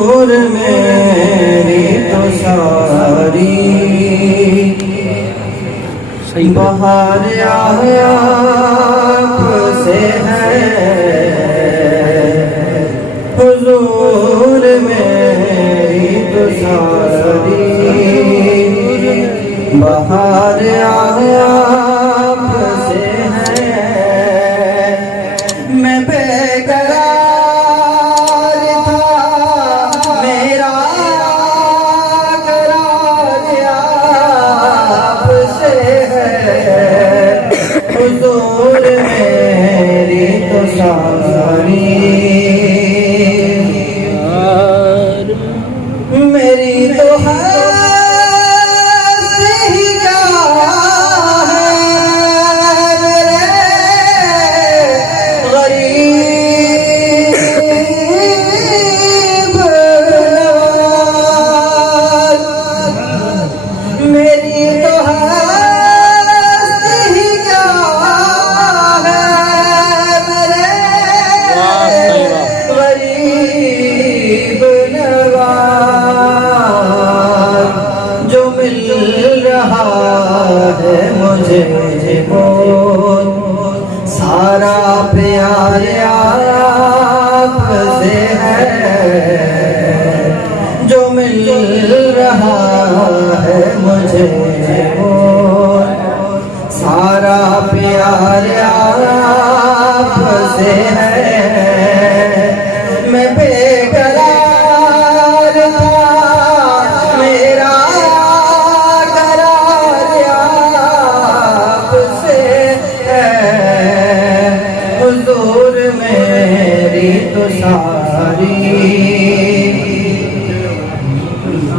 हुजूर मेरी तो सारी बहार आपसे है। हुजूर मेरी तो सारी बहार आपसे है। मैं बेकरार था, मेरा करार आपसे है। हुजूर मेरी तो सारी मेरी तो हस्ती ही क्या है। मेरे गरीब नवाज, मेरी तो हस्ती ही क्या है। मेरे गरीब नवाज, जो मिल रहा है मुझे वो सारा प्यार आपसे है। जो मिल रहा है मुझे वो सारा प्यार आपसे है। मैं बेकरार था, मेरा करार आपसे है। हुजूर मेरी तो सारी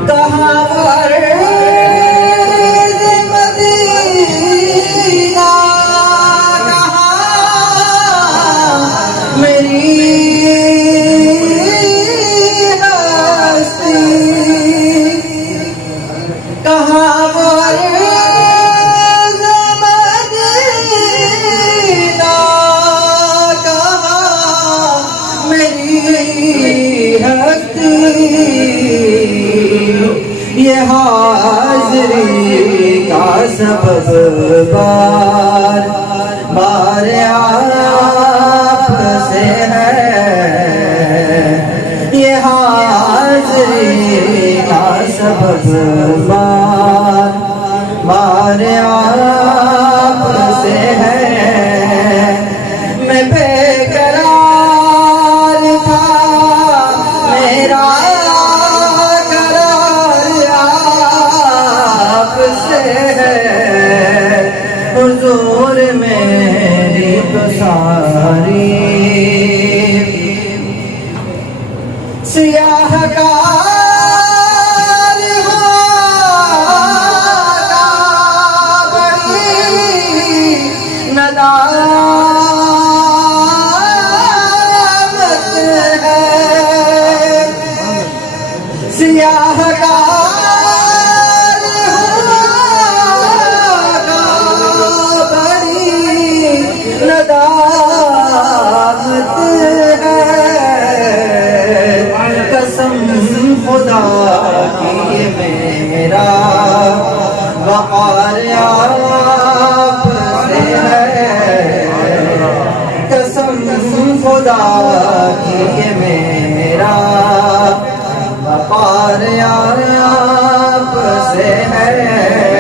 कहाँ पर मदीना, कहाँ मेरी हस्ती, कहाँ पर मदीना, कहाँ मेरी हस्ती। ये हाज़री का सबब बार बार आपसे है। ये हाज़री का सबब बार बार आपसे है। मैं बेकरार था, मेरा हुजूर मेरी तो सारी सियाहकार का बड़ी नदामत है। सियाहकार नदामत है। कसम खुदा की मेरा वक़ार आपसे है। कसम खुदा की मेरा वक़ार आपसे है।